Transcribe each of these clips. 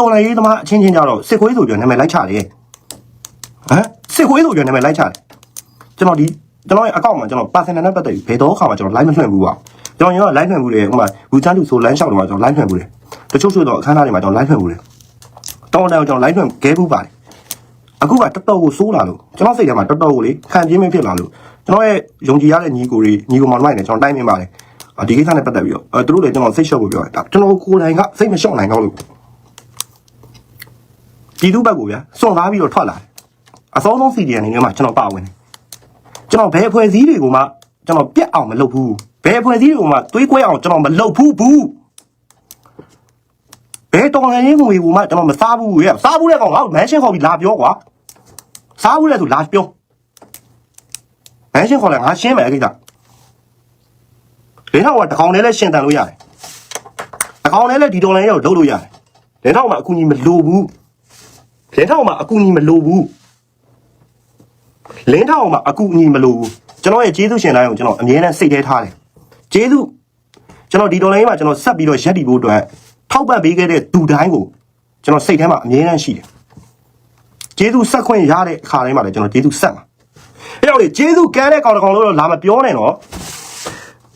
တော်လည်းရေးသမားအချင်းချင်းကြတော့စစ်ခွေးဆိုပြီးတော့နာမည်လိုက်ချတယ်ဟမ်စစ်ခွေးဆိုပြီးတော့နာမည်လိုက်ချတယ်ကျွန်တော်ဒီကျွန်တော်ရဲ့အကောင့်မှာကျွန်တော် personal နဲ့ပတ်သက်ပြီးဘယ်တော့ခါမှကျွန်တော် live မလွှင့်ဘူးပါကျွန်တော်ရော live လွှင့်ဘူးလေဥပမာဝူချန်တူဆို line လျှောက်တော့မှကျွန်တော် live လွှင့်ဘူးလေတချို့ဆိုတော့အခန်းသားတွေမှာကျွန်တော် live လွှင့်ဘူးလေတောင်းတန်းကျွန်တော် live လွှင့်ခဲဘူးပါတယ်အခုကတော်တော်ကိုစိုးလာလို့ကျွန်တော်စိတ်ထဲမှာတော်တော်ကိုလေခံပြင်းမဖြစ်လာလို့ကျွန်တော်ရဲ့ယုံကြည်ရတဲ့ညီကိုတွေညီကိုမောင်နှမိုင်နဲ့ကျွန်တော်တိုင်းမြင်ပါတယ်ဒီကိစ္စနဲ့ပတ်သက်ပြီးတော့အဲသူတို့လည်းကျွန်တော်စိတ်လျှော့ဖို့ပြောတယ်ဒါကျွန်တော်ကိုယ်တိုင်ကစိတ်မလျှော့နိုင်တော့လို့ ပြည်သူဘက်ကိုဗျာစွန့်စားပြီးတော့ထွက်လာတယ်အစောဆုံး CDN အနေနဲ့မှကျွန်တော်ပါဝင်တယ်ကျွန်တော်ဘယ်အဖွဲ့အစည်းတွေကိုမှကျွန်တော်ပြက်အောင်မလုပ်ဘူးဘယ်အဖွဲ့အစည်းတွေကိုမှသွေးကွဲအောင်ကျွန်တော်မလုပ်ဘူးဘူးဘယ်တော်လိုင်းငွေကိုမှကျွန်တော်မစားဘူးရဲ့စားဘူးတဲ့ကောင်ငါ့ကိုမန်ရှင်းခေါ်ပြီးလာပြောကွာစားဘူးတဲ့ဆိုလာပြောမန်ရှင်းခေါ်လိုက်ငါရှင်းမယ်အဲ့ကိစ္စလင်းထောက်ကတကောင်လေးလည်းရှင်းတန်လို့ရတယ်တကောင်လေးလည်းဒီတော်လိုင်းရောက်လုပ်လို့ရတယ်လင်းထောက်မှအကူကြီးမလိုဘူး လင်းထောင်မှာအကူအညီမလိုဘူးလင်းထောင်မှာအကူအညီမလိုဘူးကျွန်တော်ရဲ့ကျေးဇူးရှင်တိုင်းကိုကျွန်တော်အမြဲတမ်းစိတ်ထဲထားတယ်ကျေးဇူးကျွန်တော်ဒီဒေါ်လာကြီးမှာကျွန်တော်ဆက်ပြီးတော့ရက်တည်ဖို့အတွက်ထောက်ပံ့ပေးခဲ့တဲ့သူတိုင်းကိုကျွန်တော်စိတ်ထဲမှာအမြဲတမ်းရှိတယ်ကျေးဇူးဆက်ခွင့်ရတဲ့အခါတိုင်းမှာလည်းကျွန်တော်ကျေးဇူးဆက်မှာအဲ့တော့လေကျေးဇူးကမ်းတဲ့ကောင်တစ်ကောင်လို့တော့လာမပြောနဲ့နော်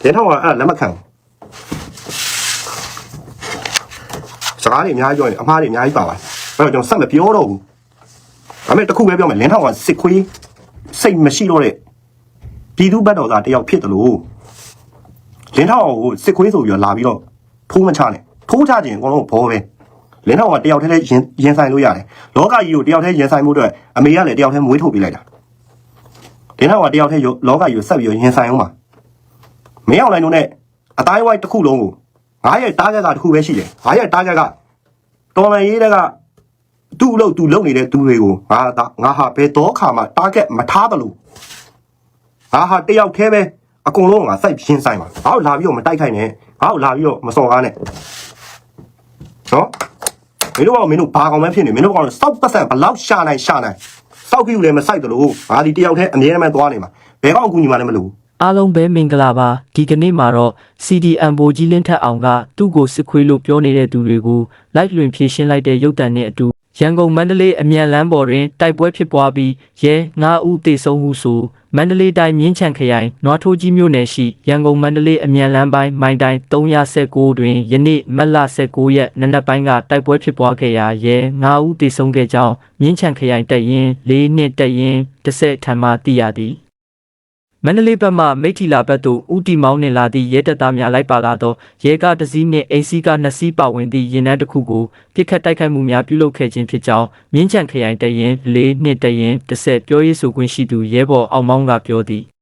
လင်းထောင်ကအဲ့ဒါလက်မခံဘူးစကားတွေအများကြီးပြောရင်အမှားတွေအများကြီးပါပါတယ် အဲ့တော့ကျွန်တော်ဆက်မပြောတော့ဘူးဒါပေမဲ့တစ်ခုပဲပြောမယ်လင်းထောင်ကစစ်ခွေးစိတ်မရှိတော့တဲ့ပြည်သူဘက်တော်သားတယောက်ဖြစ်တယ်လို့လင်းထောင်ကိုစစ်ခွေးဆိုပြီးတော့လာပြီးတော့ထိုးမချနဲ့ထိုးချခြင်းအကုန်လုံးဘောပဲလင်းထောင်ကတယောက်တည်းလည်းရင်ရင်ဆိုင်လို့ရတယ်လောကကြီးကိုတယောက်တည်းရင်ဆိုင်မှုအတွက်အမေကလည်းတယောက်တည်းမွေးထုတ်ပေးလိုက်တာလင်းထောင်ကတယောက်တည်းလောကကြီးကိုဆက်ပြီးတော့ရင်ဆိုင်အောင်ပါမင်းအောင်လိုက်လို့နဲ့အတိုင်းဝိုင်းတစ်ခုလုံးကိုငါရဲ့တားကြက်ကတစ်ခုပဲရှိတယ်ငါရဲ့တားကြက်ကတော်လန်ရေးတဲ့က သူ့အလုပ်သူလုပ်နေတဲ့သူတွေကိုငါဒါငါဟာဘယ်တော့ခါမှ target မထားတယ်လို့ငါဟာတယောက်တည်းပဲအကုန်လုံးငါစိုက်ပြင်းဆိုင်ပါငါ့ကိုလာပြီးတော့မတိုက်ခိုက်နဲ့ငါ့ကိုလာပြီးတော့မစော်ကားနဲ့နော်မင်းတို့ကမင်းတို့ဘာကောင်မှဖြစ်နေမင်းတို့ကောင်စောက်ပတ်စံဘလောက်ရှာနိုင်ရှာနိုင်စောက်ကြည့်လည်းမစိုက်တယ်လို့ငါဒီတယောက်တည်းအမြဲတမ်းသွားနေမှာဘယ်ကောင်အကူညီမှလည်းမလုပ်ဘူးအားလုံးပဲမင်္ဂလာပါဒီကနေ့မှာတော့ CDM ဘိုကြီးလင်းထက်အောင်ကသူ့ကိုစစ်ခွေးလို့ပြောနေတဲ့သူတွေကို live လွင်ဖြည့်ရှင်းလိုက်တဲ့ရုပ်တံနဲ့အတူ ရန်ကုန်မန္တလေးအမြန်လမ်းပေါ်တွင်တိုက်ပွဲဖြစ်ပွားပြီးရဲ9ဦးသေဆုံးမှုဆိုမန္တလေးတိုင်းမြင်းချံခရိုင်နွားထိုးကြီးမြို့နယ်ရှိရန်ကုန်မန္တလေးအမြန်လမ်းပိုင်းမိုင်တိုင်း319တွင်ယနေ့မတ်လ19ရက်နနက်ပိုင်းကတိုက်ပွဲဖြစ်ပွားခဲ့ရာရဲ9ဦးသေဆုံးခဲ့ကြောင်းမြင်းချံခရိုင်တပ်ရင်း၄နှစ်တပ်ရင်း10ထံမှသိရသည် မန္တလေးဘက်မှမိထီလာဘက်သို့ဦးတီမောင်းနှင်လာသည့်ရဲတပ်သားများလိုက်ပါလာသောရဲကားတစ်စီးနှင့်အိမ်စီးကားနှစ်စီးပါဝင်သည့်ရင်နှန်းတစ်ခုကိုပြစ်ခတ်တိုက်ခိုက်မှုများပြုလုပ်ခဲ့ခြင်းဖြစ်ကြောင်းမြင်းချံခရိုင်တရင်၄နှစ်တရင်တစ်ဆက်ပြောရေးဆိုခွင့်ရှိသူရဲဘော်အောင်မောင်းကပြောသည်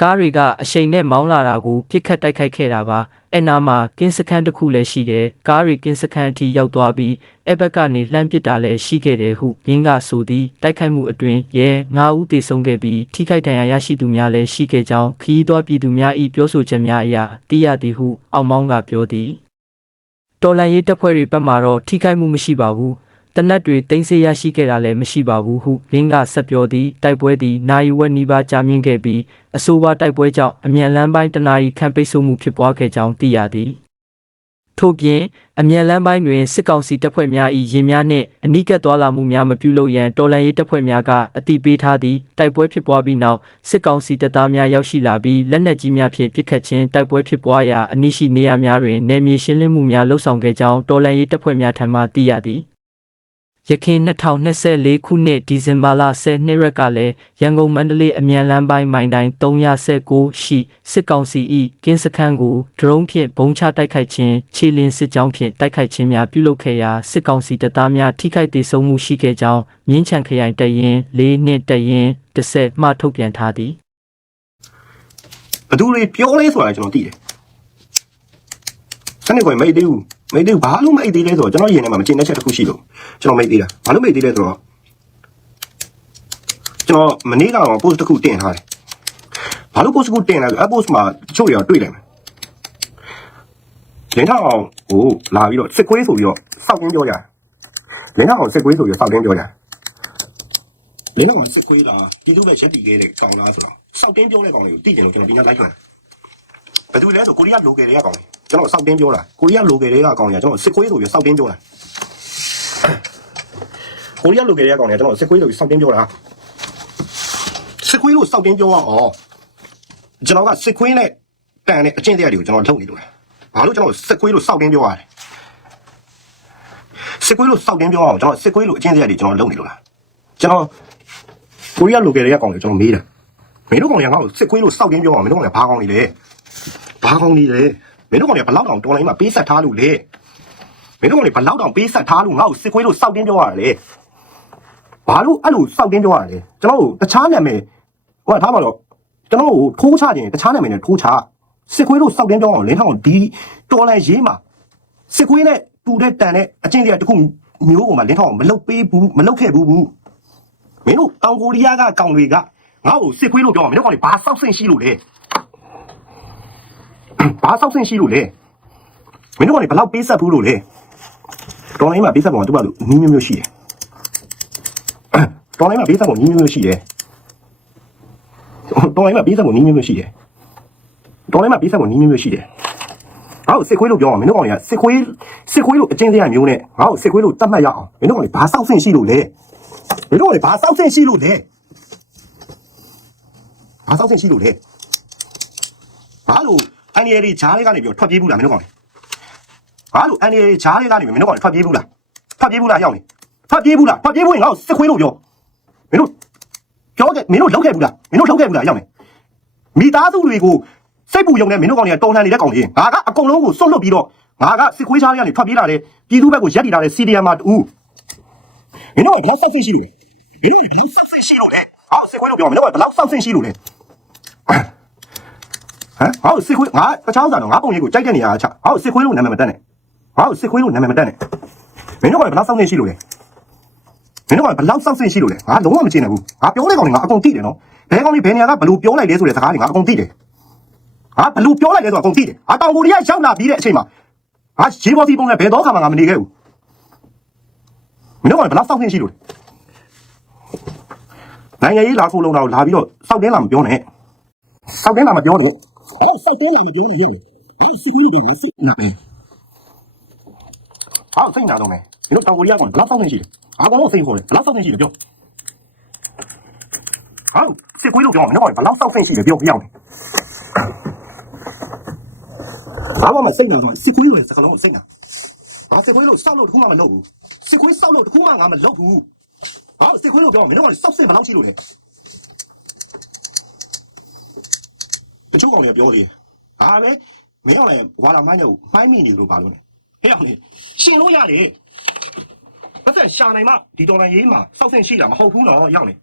ကားတွေကအရှိန်နဲ့မောင်းလာတာကိုပြစ်ခတ်တိုက်ခိုက်ခဲ့တာပါအဲ့နာမှာကင်းစခန်းတစ်ခုလည်းရှိတယ်ကားတွေကင်းစခန်းအထိရောက်သွားပြီးအဲ့ဘက်ကနေလှမ်းပစ်တာလည်းရှိခဲ့တယ်ဟုရင်းကဆိုသည်တိုက်ခိုက်မှုအတွင်ရဲ9ဦးသေဆုံးခဲ့ပြီးထိခိုက်ဒဏ်ရာရရှိသူများလည်းရှိခဲ့ကြောင်းခီးသွွားပြည်သူများ၏ပြောဆိုချက်များအရသိရသည်ဟုအောင်မောင်းကပြောသည်တော်လန်ရေးတပ်ဖွဲ့တွေဘက်မှတော့ထိခိုက်မှုမရှိပါဘူး တနက်တွေတင်းစေးရရှိခဲ့တာလည်းမရှိပါဘူးဟုရင်းကဆက်ပြောသည်တိုက်ပွဲသည်နိုင်ဝက်နီးပါးကြာမြင့်ခဲ့ပြီးအဆိုပါတိုက်ပွဲကြောင့်အမြန်လန်းပိုင်းတနာရီခန့်ပိတ်ဆို့မှုဖြစ်ပွားခဲ့ကြောင်းသိရသည်ထို့ပြင်အမြန်လမ်းပိုင်းတွင်စစ်ကောင်စီတပ်ဖွဲ့များ၏ရင်များနှင့်အနိကသွားလာမှုများမပြုလုပ်ရန်တော်လှန်ရေးတပ်ဖွဲ့များကအတိပေးထားသည့်တိုက်ပွဲဖြစ်ပွားပြီးနောက်စစ်ကောင်စီတပ်သားများရောက်ရှိလာပြီးလက်နက်ကြီးများဖြင့်ပစ်ခတ်ခြင်းတိုက်ပွဲဖြစ်ပွားရာအနိရှိနေရာများတွင်နယ်မြေရှင်းလင်းမှုများလှုပ်ဆောင်ခဲ့ကြောင်းတော်လှန်ရေးတပ်ဖွဲ့များထံမှသိရသည် ရခင်2024ခုနှစ်ဒီဇင်ဘာလ10နှစ်ရက်ကလည်းရန်ကုန်မန္တလေးအမြန်လမ်းပိုင်းမိုင်တိုင်း319ရှိစစ်ကောင်စီ၏ကင်းစခန်းကိုဒရုန်းဖြင့်ဘုံချတိုက်ခိုက်ခြင်းခြေလင်းစစ်ကြောင်းဖြင့်တိုက်ခိုက်ခြင်းများပြုလုပ်ခဲ့ရာစစ်ကောင်စီတပ်သားများထိခိုက်ဒေဆုံးမှုရှိခဲ့ကြောင်းမြင်းချံခရိုင်တရင်၄နှစ်တရင်10မှထုတ်ပြန်ထားသည်ဘသူတွေပြောလဲဆိုတာကျွန်တော်သိတယ်စနေကွယ်မိတ်သေးဘူး မိတ်သေးဘူးဘာလို့မိတ်သေးလဲဆိုတော့ကျွန်တော်ရင်ထဲမှာမကျင်တဲ့ချက်တစ်ခုရှိလို့ကျွန်တော်မိတ်သေးတာဘာလို့မိတ်သေးလဲဆိုတော့ကျွန်တော်မနေ့ကတော့ post တစ်ခုတင်ထားတယ်ဘာလို့ post တစ်ခုတင်လဲဆိုတော့ post မှာတချို့တွေကတွေ့တယ်မယ်လင်းထောင်အောင်ဟိုလာပြီးတော့စစ်ကွေးဆိုပြီးတော့စောက်ရင်းပြောကြတယ်လင်းထောင်အောင်စစ်ကွေးဆိုပြီးတော့စောက်ရင်းပြောကြတယ်လင်းထောင်အောင်စစ်ကွေးလားပြည်သူ့ဘက်ရက်တီခဲ့တဲ့ကောင်လားဆိုတော့စောက်တင်းပြောတဲ့ကောင်လေးကိုသိတယ်လို့ကျွန်တော်ဒီညလိုက်ခံတယ်ဘယ်သူလဲဆိုကိုရီးယားလိုကယ်တွေကကောင်းတယ် ကျွန်တော်စောက်တင်းပြောတာကိုရီးယားလိုကယ်တွေကကောင်းတယ်ကျွန်တော်စစ်ခွေးဆိုပြီးစောက်တင်းပြောတာကိုရီးယားလူငယ်တွေကကောင်တွေကကျွန်တော်စစ်ခွေးလို့စောက်တင်းပြောတာစစ်ခွေးလို့စောက်တင်းပြောရအောင်ကျွန်တော်ကစစ်ခွေးနဲ့တန်တဲ့အချင်းတရားတွေကိုကျွန်တော်လုပ်နေလို့ဘာလို့ကျွန်တော်စစ်ခွေးလို့စောက်တင်းပြောရလဲစစ်ခွေးလို့စောက်တင်းပြောရအောင်ကျွန်တော်စစ်ခွေးလို့အချင်းတရားတွေကျွန်တော်လုပ်နေလို့လားကျွန်တော်ကိုရီးယားလူငယ်တွေကကောင်တွေကျွန်တော်မေးတယ်မင်းတို့ကောင်တွေကငါ့ကိုစစ်ခွေးလို့စောက်တင်းပြောအောင်မင်းတို့ကောင်တွေကဘာကောင်တွေလဲဘာကောင်တွေလဲ မင်းတို့ကောင်တွေကဘလောက်တောင်တော်လိုင်းမှာပေးဆက်ထားလို့လဲမင်းတို့ကလေဘလောက်တောင်ပေးဆက်ထားလို့ငါ့ကိုစစ်ခွေးလို့စောက်တင်းပြောရတယ်ဘာလို့အဲ့လိုစောက်တင်းပြောရလဲကျွန်တော်တို့တခြားနာမည်ဟိုကထားပါတော့ကျွန်တော်တို့ထိုးချခြင်းတခြားနာမည်နဲ့ထိုးချစစ်ခွေးလို့စောက်တင်းပြောအောင်လင်းထောင်ဒီတော်လန်ရေးမှာစစ်ခွေးနဲ့တူတဲ့တန်တဲ့အချင်းတွေကတခုမျိုးပေါ်မှာလင်းထောင်မလုတ်ပေးဘူးမလုတ်ခဲ့ဘူးဘူးမင်းတို့တောင်ကိုရီးယားကကောင်တွေကငါ့ကိုစစ်ခွေးလို့ပြောအောင်မင်းတို့ကောင်တွေဘာစောက်ဆင့်ရှိလို့လဲ ဘာစောက်ဆင့်ရှိလို့လဲမင်းတို့ကောင်တွေဘလောက်ပေးဆက်ဘူးလို့လဲတော်လိုင်းမှာပေးဆက်ပုံကသူ့ဘာလို့နီးမျိုးမျိုးရှိတယ်တော်လိုင်းမှာပေးဆက်ပုံနီးမျိုးမျိုးရှိတယ်တော်လိုင်းမှာပေးဆက်ပုံနီးမျိုးမျိုးရှိတယ်တော်လိုင်းမှာပေးဆက်ပုံနီးမျိုးမျိုးရှိတယ်ငါ့ကိုစစ်ခွေးလို့ပြောအောင်မင်းတို့ကောင်တွေကစစ်ခွေးစစ်ခွေးလို့အချင်းစရာမျိုးနဲ့ငါ့ကိုစစ်ခွေးလို့တတ်မှတ်ရအောင်မင်းတို့ကောင်တွေဘာစောက်ဆင့်ရှိလို့လဲမင်းတို့ကောင်တွေဘာစောက်ဆင့်ရှိလို့လဲဘာစောက်ဆင့်ရှိလို့လဲဘာလို့ အန်ရီရီဂျားလေးကနေပြီးထွက်ပြေးဘူးလားမင်းတို့ကောင်တွေဘာလို့အန်ဒီဂျားလေးကနေမင်းတို့ကောင်ထွက်ပြေးဘူးလားထွက်ပြေးဘူးလားရောက်နေထွက်ပြေးဘူးလားထွက်ပြေးဘူးရင်ငါ့ကိုစစ်ခွေးလို့ပြောမင်းတို့ပြောခဲ့မင်းတို့လောက်ခဲ့ဘူးလားမင်းတို့လောက်ခဲ့ဘူးလားရောက်နေမိသားစုတွေကိုစိတ်ပူယုံနေမင်းတို့ကောင်တွေကတော်လှန်နေတဲ့ကောင်တွေငါကအကုန်လုံးကိုစွန့်လွတ်ပြီးတော့ငါကစစ်ခွေးချားလေးကနေထွက်ပြေးလာတယ်ပြည်သူဘက်ကိုရက်တည်လာတဲ့စီဒီအမ်မှာတူမင်းတို့ကဘယ်လောက်ဆောက်ဆင့်ရှိလို့လဲမင်းတို့ကဘယ်လောက်ဆောက်ဆင့်ရှိလို့လဲအော်စစ်ခွေးလို့ပြောမင်းတို့ကဘယ်လောက်ဆောက်ဆင့်ရှိလို့လဲ ဟမ်ဟောစစ်ခွေးငါတခြားဥစ္စာတော့ငါပုံရိပ်ကိုကြိုက်တဲ့နေရာကချဟောစစ်ခွေးလို့နာမည်မတက်နဲ့ဟောစစ်ခွေးလို့နာမည်မတက်နဲ့မင်းတို့ကဘယ်လောက်စောင့်နေရှိလို့လဲမင်းတို့ကဘယ်လောက်စောင့်နေရှိလို့လဲငါလုံးဝမချင်နိုင်ဘူးငါပြောတဲ့ကောင်တွေငါအကုန်သိတယ်နော်ဘယ်ကောင်တွေဘယ်နေရာကဘယ်လိုပြောလိုက်လဲဆိုတဲ့စကားတွေငါအကုန်သိတယ်ငါဘယ်လိုပြောလိုက်လဲဆိုတော့အကုန်သိတယ်အတောင်ကိုရီးယားရောက်လာပြီးတဲ့အချိန်မှာငါရေပေါ်စီပုံနဲ့ဘယ်တော့ခါမှငါမနေခဲ့ဘူးမင်းတို့ကဘယ်လောက်စောင့်နေရှိလို့လဲနိုင်ငံရေးလာခုလုံးတော့လာပြီးတော့စောက်တင်းလာမပြောနဲ့စောက်တင်းလာမပြော တော့ဟောစောက်တင်းလာမပြောနဲ့ရေဟောစစ်ခွေးလို့ပြောစစ်နာမည်ဟာစိတ်နာတော့မယ်မင်းတို့တောင်ကိုရီးယားကောင်ဘယ်လောက်စောင့်နေရှိလဲအားကောင်လို့စိတ်ခေါ်တယ်ဘယ်လောက်စောင့်နေရှိလဲပြောဟာစစ်ခွေးလို့ပြောမင်းတို့ကဘယ်လောက်စောင့်နေရှိလဲပြောပြအောင်ဘာမှမစိတ်နာတော့စစ်ခွေးလို့စကလုံးစိတ်နာဘာစစ်ခွေးလို့စောက်လို့တခုမှမလုပ်ဘူးစစ်ခွေးစောက်လို့တခုမှငါမလုပ်ဘူးဟာစစ်ခွေးလို့ပြောမင်းတို့ကစောက်စိတ်ဘယ်လောက်ရှိလို့လဲတချို့ကောင်တွေပြောသေး တယ်ဟာပဲမင်းအောင်လည်းဝါလာမိုင်းကိုမိုင်းမိနေလို့ပါလို့ဟဲ့အောင်လေရှင်လို့ရတယ်အသက်ရှာနိုင်မှဒီဒေါ်လာရေးမှာစောက်ဆင့်ရှိတာမဟုတ်ဘူးနော်ရောက်နေ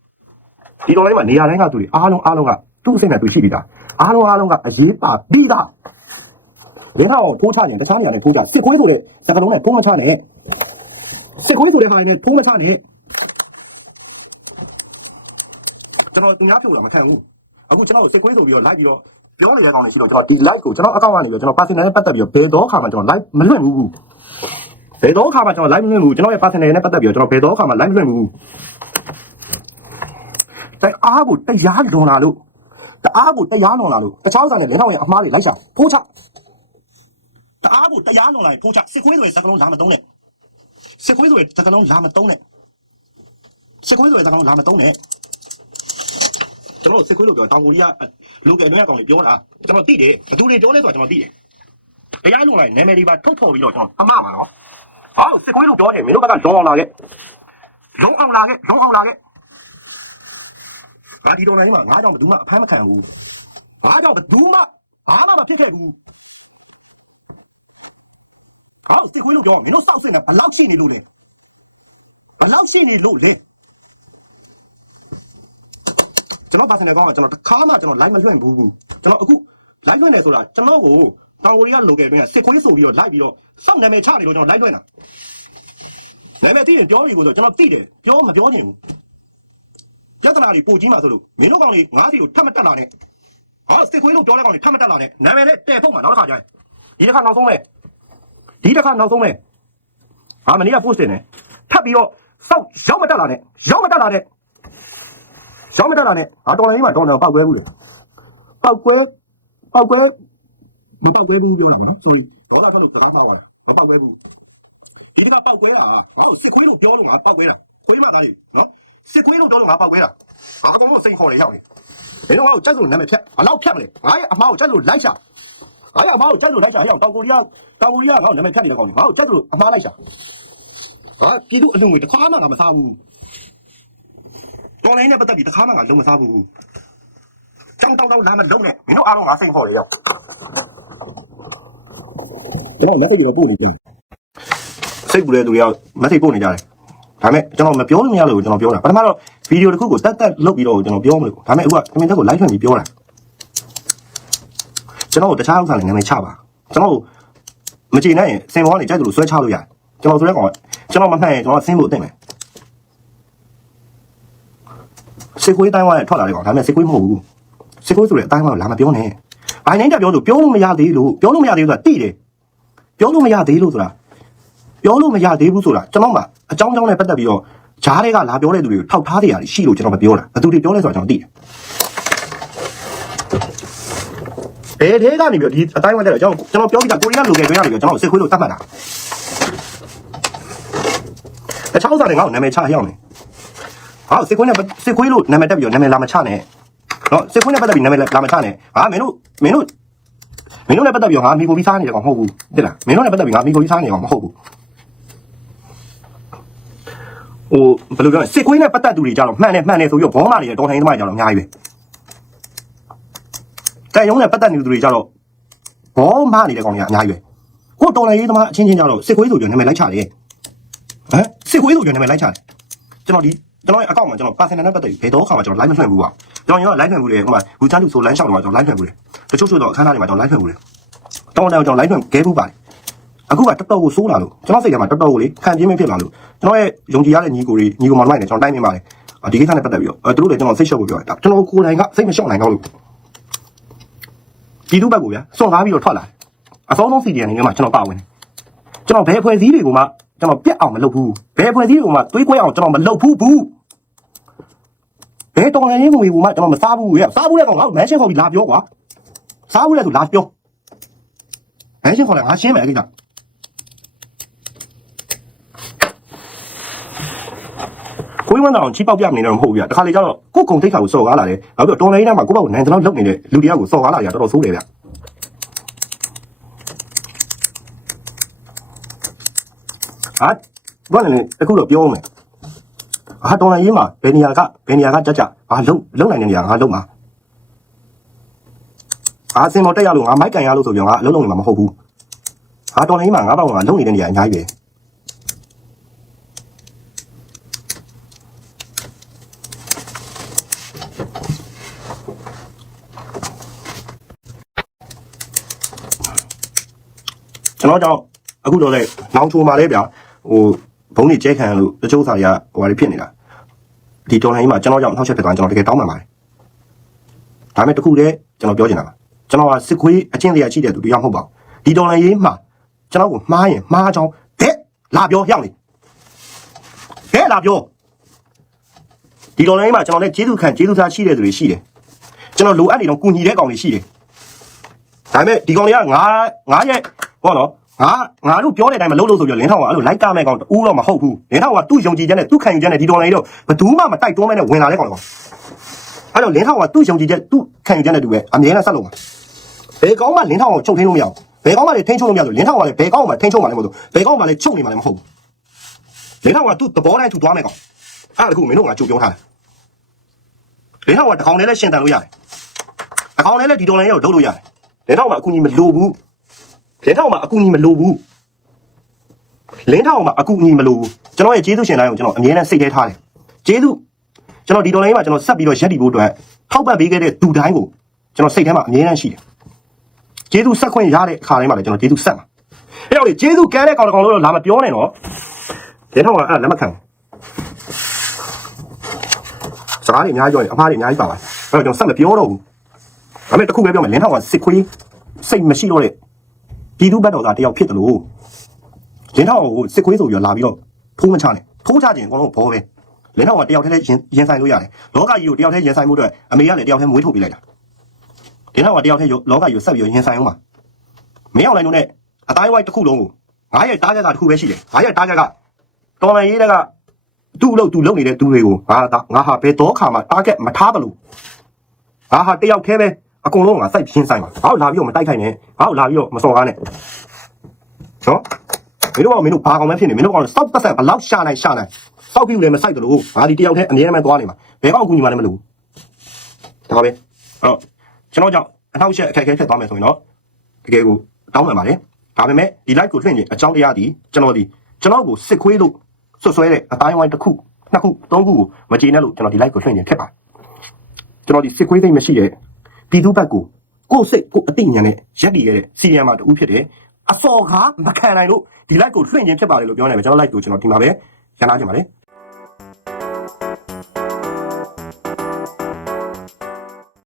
ဒီဒေါ်လာရေးမှာနေရာတိုင်းကသူတွေအားလုံးအားလုံးကသူ့အစိမ့်နဲ့သူရှိပြီးသားအားလုံးအားလုံးကအရေးပါပြီးသားလင်းဟောင်းထိုးချရင်တခြားနေရာနဲ့ထိုးချစစ်ခွေးဆိုတဲ့စကလုံးနဲ့ထိုးမချနဲ့စစ်ခွေးဆိုတဲ့ဟာနဲ့ထိုးမချနဲ့ကျွန်တော်သူများဖြိုးလာမခံဘူးအခုကျွန်တော်စစ်ခွေးဆိုပြီးတော့လိုက်ပြီးတော့ ပြောနေတဲ့ကောင်တွေရှိတော့ကျွန်တော်ဒီ live ကိုကျွန်တော်အကောင့်ကနေပြီးတော့ကျွန်တော် personal နဲ့ပတ်သက်ပြီးတော့ဘယ်တော့ခါမှကျွန်တော် live မလွှင့်ဘူးဘယ်တော့ခါမှကျွန်တော် live မလွှင့်ဘူးကျွန်တော်ရဲ့ personal နဲ့ပတ်သက်ပြီးတော့ကျွန်တော်ဘယ်တော့ခါမှ live မလွှင့်ဘူးតែအားကိုတရားလွန်လာလို့တအားကိုတရားလွန်လာလို့တခြားဥစ္စာနဲ့လင်းထောင်ရဲ့အမားတွေလိုက်ရှာဖိုးချတအားကိုတရားလွန်လာရင်ဖိုးချစစ်ခွေးဆိုတဲ့စကလုံးလာမတုံးနဲ့စစ်ခွေးဆိုတဲ့စကလုံးလာမတုံးနဲ့စစ်ခွေးဆိုတဲ့စကလုံးလာမတုံးနဲ့ ကျွန်တော်စစ်ခွေးလို့ပြောတောင်ကိုရီးယားလူကယ်တွဲကောင်တွေပြောတာကျွန်တော်သိတယ်ဘသူတွေပြောလဲဆိုတော့ကျွန်တော်သိတယ်တရားလုံးလိုက်နာမည်တွေပါထုတ်ဖော်ပြီးတော့ကျွန်တော်အမှားပါနော်ဟောစစ်ခွေးလို့ပြောတယ်မင်းတို့ဘက်ကလုံးအောင်လာခဲ့လုံးအောင်လာခဲ့လုံးအောင်လာခဲ့ငါဒီတော်နိုင်မှာငါကြောင့်ဘယ်သူမှအဖမ်းမခံဘူးငါကြောင့်ဘယ်သူမှဘာမှမဖြစ်ခဲ့ဘူးဟောစစ်ခွေးလို့ပြောမင်းတို့စောက်စင်တာဘယ်လောက်ရှိနေလို့လဲဘယ်လောက်ရှိနေလို့လဲ ကျွန်တော်ပါစင်တယ်ကောင်းကကျွန်တော်တစ်ခါမှကျွန်တော် live မလွှင့်ဘူးဘူးကျွန်တော်အခု live လွှင့်တယ်ဆိုတာကျွန်တော်ကိုတောင်ကိုရီးယား local တွင်းကစစ်ခွေးဆိုပြီးတော့ live ပြီးတော့စောက်နာမည်ချနေလို့ကျွန်တော် live လွှင့်တာနာမည်သိရင်ပြောပြီကိုဆိုကျွန်တော်သိတယ်ပြောမပြောချင်ဘူးပြဿနာတွေပိုကြီးမှဆိုလို့မင်းတို့ကောင်တွေငါးစီကိုထပ်မတက်လာနဲ့ဟောစစ်ခွေးလို့ပြောတဲ့ကောင်တွေထပ်မတက်လာနဲ့နာမည်နဲ့တဲဖုတ်မှာနောက်တစ်ခါကျရင်ဒီတစ်ခါနောက်ဆုံးပဲဒီတစ်ခါနောက်ဆုံးပဲဟာမနေ့က post တင်တယ်ထပ်ပြီးတော့စောက်ရောက်မတက်လာနဲ့ရောက်မတက်လာနဲ့ ရောက်မတက်လာနဲ့ဟာတော်လည်းကြီးမှာတော်တယ်ပောက်ကွဲဘူးလေပောက်ကွဲပောက်ကွဲမပောက်ကွဲဘူးပြောတာပါနော် sorry ဒေါ်လာထွက်လို့စကားမှားသွားတာမပောက်ကွဲဘူးဒီတစ်ခါပောက်ကွဲတာငါ့ကိုစစ်ခွေးလို့ပြောလို့ငါပောက်ကွဲတာခွေးမသားလေးနော်စစ်ခွေးလို့ပြောလို့ငါပောက်ခွဲတာငါအကုန်လုံးစိတ်ခေါ်တယ်ရောက်နေဘယ်တော့ငါ့ကိုကြက်လို့နာမည်ဖြတ်အလောက်ဖြတ်မလဲငါရဲ့အမားကိုကြက်လို့လိုက်ရှာငါရဲ့အမားကိုကြက်လို့လိုက်ရှာရောက်တောင်ကိုရီးယားတောင်ကိုရီးယားငါ့ကိုနာမည်ဖြတ်နေတဲ့ကောင်ကြီးငါ့ကိုကြက်လို့အမားလိုက်ရှာဟာပြည်သူအလုံငွေတစ်ခါမှငါမစားဘူး တော်လိုင်းနဲ့ပတ်သက်ပြီးတစ်ခါမှငါလုံးမစားဘူးတောင်းတောင်းတောင်းနာမလုံးနဲ့မင်းတို့အားလုံးငါစိတ်ခေါ်တယ်ရောက်ကျွန်တော်လက်စိတ်တော့ပို့လို့ပြောစိတ်ပူတဲ့လူတွေကမက်ဆေ့ပို့နေကြတယ်ဒါပေမဲ့ကျွန်တော်မပြောလို့မရလို့ကျွန်တော်ပြောတာပထမတော့ဗီဒီယိုတစ်ခုကိုတက်တက်လုပ်ပြီးတော့ကျွန်တော်ပြောမလို့ဒါပေမဲ့အခုကတမင်တက်ကို live ထွင်ပြီးပြောတာကျွန်တော်တို့တခြားဥစ္စာလည်းနာမည်ချပါကျွန်တော်တို့မကြည့်နိုင်ရင်စင်ဘောကနေကြိုက်တယ်လို့ဆွဲချလို့ရတယ်ကျွန်တော်ဆိုတဲ့ကောင်ကကျွန်တော်မမှန်ရင်ကျွန်တော်ဆင်းဖို့အသိမယ် စစ်ခွေးတိုင်းဝါနဲ့ထွက်လာတဲ့ကောင်ဒါပေမဲ့စစ်ခွေးမဟုတ်ဘူးစစ်ခွေးဆိုတဲ့အတိုင်းဝါကိုလာမပြောနဲ့ဘိုင်းနိုင်တက်ပြောလို့ပြောလို့မရသေးလို့ပြောလို့မရသေးဘူးဆိုတာတိတယ်ပြောလို့မရသေးလို့ဆိုတာပြောလို့မရသေးဘူးဆိုတာကျွန်တော်မှအကြောင်းကြောင်းနဲ့ပတ်သက်ပြီးတော့ဂျားတွေကလာပြောတဲ့သူတွေကိုထောက်ထားတဲ့အရာရှိလို့ကျွန်တော်မပြောတာဘယ်သူတွေပြောလဲဆိုတာကျွန်တော်သိတယ်ဘယ်ထဲကနေပြီးတော့ဒီအတိုင်းဝိုင်းတဲ့ကျွန်တော်ကျွန်တော်ပြောပြီးသားကိုရီးယားလူငယ်တွေကနေပြီးတော့ကျွန်တော်စစ်ခွေးလို့တတ်မှတ်တာတခြားဥစ္စာတွေငါ့ကိုနာမည်ချရအောင်မယ် ဟာစစ်ခွေးနဲ့စစ်ခွေးလို့နာမည်တက်ပြီးတော့နာမည်လာမချနဲ့နော်စစ်ခွေးနဲ့ပတ်သက်ပြီးနာမည်လာမချနဲ့ဟာမင်းတို့မင်းတို့မင်းတို့နဲ့ပတ်သက်ပြီးတော့ငါမိကိုပြီးစားနေတယ်ကောင်မဟုတ်ဘူးတိလားမင်းတို့နဲ့ပတ်သက်ပြီးငါမိကိုပြီးစားနေကောင်မဟုတ်ဘူးဟိုဘယ်လိုပြောလဲစစ်ကွေးနဲ့ပတ်သက်သူတွေကြတော့မှန်တယ်မှန်တယ်ဆိုပြီးတော့ဘောမာတွေနဲ့တော်ထိုင်သမားတွေကြတော့အများကြီးပဲတဲ့ရုံးနဲ့ပတ်သက်နေသူတွေကြတော့ဘောမာနေတဲ့ကောင်တွေကအများကြီးပဲကိုတော်လည်းရေးသမားအချင်းချင်းကြတော့စစ်ကွေးဆိုပြီးနာမည်လိုက်ချတယ်ဟမ်စစ်ကွေးဆိုပြီးနာမည်လိုက်ချတယ်ကျွန်တော်ဒီ ကျွန်တော်ရဲ့အကောင့်မှာကျွန်တော် personal နဲ့ပတ်သက်ပြီးဘယ်တော့ခါမှကျွန်တော် live မလွှင့်ဘူးပါကျွန်တော်ရော live လွှင့်ဘူးလေဟိုမှာဘူချန်လူဆို live ရှောက်တယ်မှာကျွန်တော် live လွှင့်ဘူးလေတချို့ဆိုတော့အခန်းသားတွေမှာကျွန်တော် live လွှင့်ဘူးလေတောင်းတောင်းကျွန်တော် live လွှင့်ခဲဘူးပါတယ်အခုကတော်တော်ကိုစိုးလာလို့ကျွန်တော်စိတ်ထဲမှာတော်တော်ကိုလေခံပြင်းမဖြစ်လာလို့ကျွန်တော်ရဲ့ယုံကြည်ရတဲ့ညီကိုတွေညီကိုမောင်မိုက်နဲ့ကျွန်တော်တိုင်းမြင်ပါတယ်အာဒီကိစ္စနဲ့ပတ်သက်ပြီးတော့အဲသူတို့လည်းကျွန်တော်စိတ်ရှုပ်ဖို့ပြောတယ်ဒါကျွန်တော်ကိုယ်တိုင်ကစိတ်မရှုပ်နိုင်တော့လို့ဒီသူ့ဘက်ကိုဗျာစွန့်ကားပြီးတော့ထွက်လာတယ်အစောဆုံးစီဒီအန်နေမှာကျွန်တော်ပါဝင်တယ်ကျွန်တော်ဘယ်ဖွဲ့စည်းတွေကိုမှကျွန်တော်ပြက်အောင်မလုပ်ဘူးဘယ်ဖွဲ့စည်းတွေကိုမှတွေးခွဲအောင်ကျွန်တော်မလုပ်ဘူးဘူး ဘယ်တော်လည်းရင်းကိုမှကျွန်တော်မစားဘူးရဲ့စားဘူးတဲ့ကောင်ငါ့ကိုမန်းရှင်းခေါ်ပြီးလာပြောကွာစားဘူးတဲ့ဆိုလာပြောမန်းရှင်းခေါ်လည်းငါရှင်းမယ်အဲ့ဒီကကိုယ်ဝမ်းတော်ချိပေါက်ပြမနေတော့မဟုတ်ဘူးဗျတခါလေကျတော့ကိုယ်ကုံတိတ်ခါကိုစော်ကားလာတယ်နောက်ပြီးတော့တော်လိုင်းထဲမှာကိုယ့်ဘက်ကိုနိုင်တဲ့လောက်လုပ်နေတဲ့လူတရားကိုစော်ကားလာကြတော်တော်ဆိုးတယ်ဗျဟာဘာလဲအခုတော့ပြောမယ် ဟာတော်လိုင်းရေးမှာဘယ်နေရာကဘယ်နေရာကကြကြဟာလုံလုံနိုင်တဲ့နေရာငါလုံမှာဟာစင်မော်တက်ရလို့ငါမိုက်ကန်ရလို့ဆိုပြီးတော့ငါအလုံးလုံးနေမှာမဟုတ်ဘူးဟာတော်လိုင်းမှာငါတော့ငါလုံနေတဲ့နေရာအများကြီးပဲကျွန်တော်ကြောင့်အခုတော့လေလောင်ချိုမှာလဲဗျာဟိုဘုံနေကျဲခံလို့တချို့စာတွေကဟိုဟာတွေဖြစ်နေတာ ဒီတော်လိုင်းကြီးမှာကျွန်တော်ကြောင့်နှောက်ချက်ဖြစ်သွားကျွန်တော်တကယ်တောင်းပန်ပါတယ်ဒါပေမဲ့တခုတည်းကျွန်တော်ပြောချင်တာပါကျွန်တော်ကစစ်ခွေးအချင်းတရားရှိတဲ့သူတရားမဟုတ်ပါဘူးဒီတော်လိုင်းကြီးမှာကျွန်တော်ကိုမှားရင်မှားချောင်းဘက်လာပြောရောက်နေဘက်လာပြောဒီတော်လိုင်းကြီးမှာကျွန်တော်လည်းကျေးဇူးခံကျေးဇူးသားရှိတဲ့သူတွေရှိတယ်ကျွန်တော်လိုအပ်နေတော့ကူညီတဲ့ကောင်တွေရှိတယ်ဒါပေမဲ့ဒီကောင်တွေကငါငါရဲ့ဟောနော် ငါငါတို့ပြောတဲ့အတိုင်းမလုပ်လို့ဆိုပြီးတော့လင်းထောင်ကအဲ့လိုလိုက်ကမဲ့ကောင်တူးတော့မဟုတ်ဘူးလင်းထောင်ကသူ့ယုံကြည်ချက်နဲ့သူ့ခံယူချက်နဲ့ဒီတော်လေးတော့ဘယ်သူမှမတိုက်တွန်းမဲနဲ့ဝင်လာတဲ့ကောင်ကောင်အဲ့တော့လင်းထောင်ကသူ့ယုံကြည်ချက်သူ့ခံယူချက်နဲ့တူပဲအမြဲတမ်းဆက်လို့မှာဘယ်ကောင်မှလင်းထောင်ကိုချုပ်ထိန်းလို့မရဘူးဘယ်ကောင်မှလည်းထိန်းချုပ်လို့မရဘူးလင်းထောင်ကလည်းဘယ်ကောင်မှထိန်းချုပ်မှလည်းမဟုတ်ဘူးဘယ်ကောင်မှလည်းချုပ်နေမှလည်းမဟုတ်ဘူးလင်းထောင်ကသူ့သဘောတိုင်းသူ့သွားမဲ့ကောင်အဲ့ဒါကမင်းတို့ငါကြိုပြောထားတယ်လင်းထောင်ကတကောင်လေးလည်းရှင်တန်လို့ရတယ်တကောင်လေးလည်းဒီတော်လေးကိုလုပ်လို့ရတယ်လင်းထောက်မှာအကူကြီးမလိုဘူး လင်းထောက်မှာအကူကြီးမလိုဘူးလင်းထောက်မှာအကူကြီးမလိုဘူးကျွန်တော်ရဲ့ကျေးဇူးရှင်တိုင်းကိုကျွန်တော်အမြဲတမ်းစိတ်ထဲထားတယ်ကျေးဇူးကျွန်တော်ဒီတော်လိုင်းမှာကျွန်တော်ဆက်ပြီးတော့ရက်တည်ဖို့အတွက်ထောက်ပံ့ပေးခဲ့တဲ့သူတိုင်းကိုကျွန်တော်စိတ်ထဲမှာအမြဲတမ်းရှိတယ်ကျေးဇူးဆက်ခွင့်ရတဲ့အခါတိုင်းမှာလည်းကျွန်တော်ကျေးဇူးဆက်မှာအဲ့တော့လေကျေးဇူးကမ်းတဲ့ကောင်တကောင်လို့တော့လာမပြောနဲ့နော်လင်းထောက်ကအဲ့လက်မခံစကားတွေအများကြီးပြောရင်အမှားတွေအများကြီးပါပါအဲ့တော့ကျွန်တော်ဆက်မပြောတော့ဘူးဒါပေမဲ့တစ်ခုပဲပြောမယ်လင်းထောက်ကစစ်ခွေးစိတ်မရှိတော့တဲ့ ပြည်သူဘက်တော်သားတယောက်ဖြစ်တယ်လို့လင်းထောက်ကိုစစ်ခွေးဆိုပြီးတော့လာပြီးတော့ထိုးမချနဲ့ထိုးချခြင်းအကုန်လုံးဘောပဲလင်းထောက်ကတယောက်တည်းလည်းရင်ရင်ဆိုင်လို့ရတယ်လောကကြီးကိုတယောက်တည်းရင်ဆိုင်မှုအတွက်အမေကလည်းတယောက်တည်းမွေးထုတ်ပေးလိုက်တာလင်းထောက်ကတယောက်တည်းလောကကြီးကိုဆက်ပြီးတော့ရင်ဆိုင်အောင်ပါမင်းအောင်လိုက်လို့နဲ့အတိုင်းဝိုက်တစ်ခုလုံးကိုငါရဲ့တားချက်ကတစ်ခုပဲရှိတယ်ငါရဲ့တားချက်ကတော်လန်ရေးတဲ့ကသူ့အလုပ်သူလုပ်နေတဲ့သူတွေကိုငါငါဟာဘယ်တော့ခါမှ target မထားဘလို့ငါဟာတယောက်တည်းပဲ အကုန်လုံးငါစိုက်ပြင်းဆိုင်ပါငါ့ကိုလာပြီးတော့မတိုက်ခိုက်နဲ့ငါ့ကိုလာပြီးတော့မစော်ကားနဲ့နော်မင်းတို့ကမင်းတို့ဘာကောင်မဲဖြစ်နေမင်းတို့ကောင်စောက်ပတ်ဆက်ဘလောက်ရှာနိုင်ရှာနိုင်စောက်ပြီးလည်းမစိုက်တယ်လို့ငါဒီတယောက်တည်းအမြဲတမ်းသွားနေမှာဘယ်ကောင်ကူညီမှလည်းမလို့ဒါပါပဲအဲ့တော့ကျွန်တော်ကြောင့်အထောက်အချက်အခက်အခဲဖြစ်သွားမယ်ဆိုရင်တော့တကယ်ကိုတောင်းပန်ပါတယ်ဒါပေမဲ့ဒီ live ကိုထွင့်ရင်အကြောင်းတရားဒီကျွန်တော်ဒီကျွန်တော်ကိုစစ်ခွေးလို့ဆွဆွဲတဲ့အတိုင်းဝိုင်းတစ်ခုနှစ်ခုသုံးခုကိုမကျေနပ်လို့ကျွန်တော်ဒီ live ကိုထွင့်ရင်ဖြစ်ပါတယ်ကျွန်တော်ဒီစစ်ခွေးသိမ့်မရှိတဲ့ ပြည်သူဘက်ကိုကိုယ်စိတ်ကိုယ်အသိဉာဏ်နဲ့ရက်တည်ရတဲ့စီရီယံမှာတူဖြစ်တယ်အစော်ကားမခံနိုင်လို့ဒီ live ကိုထွင့်ရင်ဖြစ်ပါတယ်လို့ပြောနေတယ်ကျွန်တော် live ကိုကျွန်တော်ဒီမှာပဲရန်နာကြပါတယ်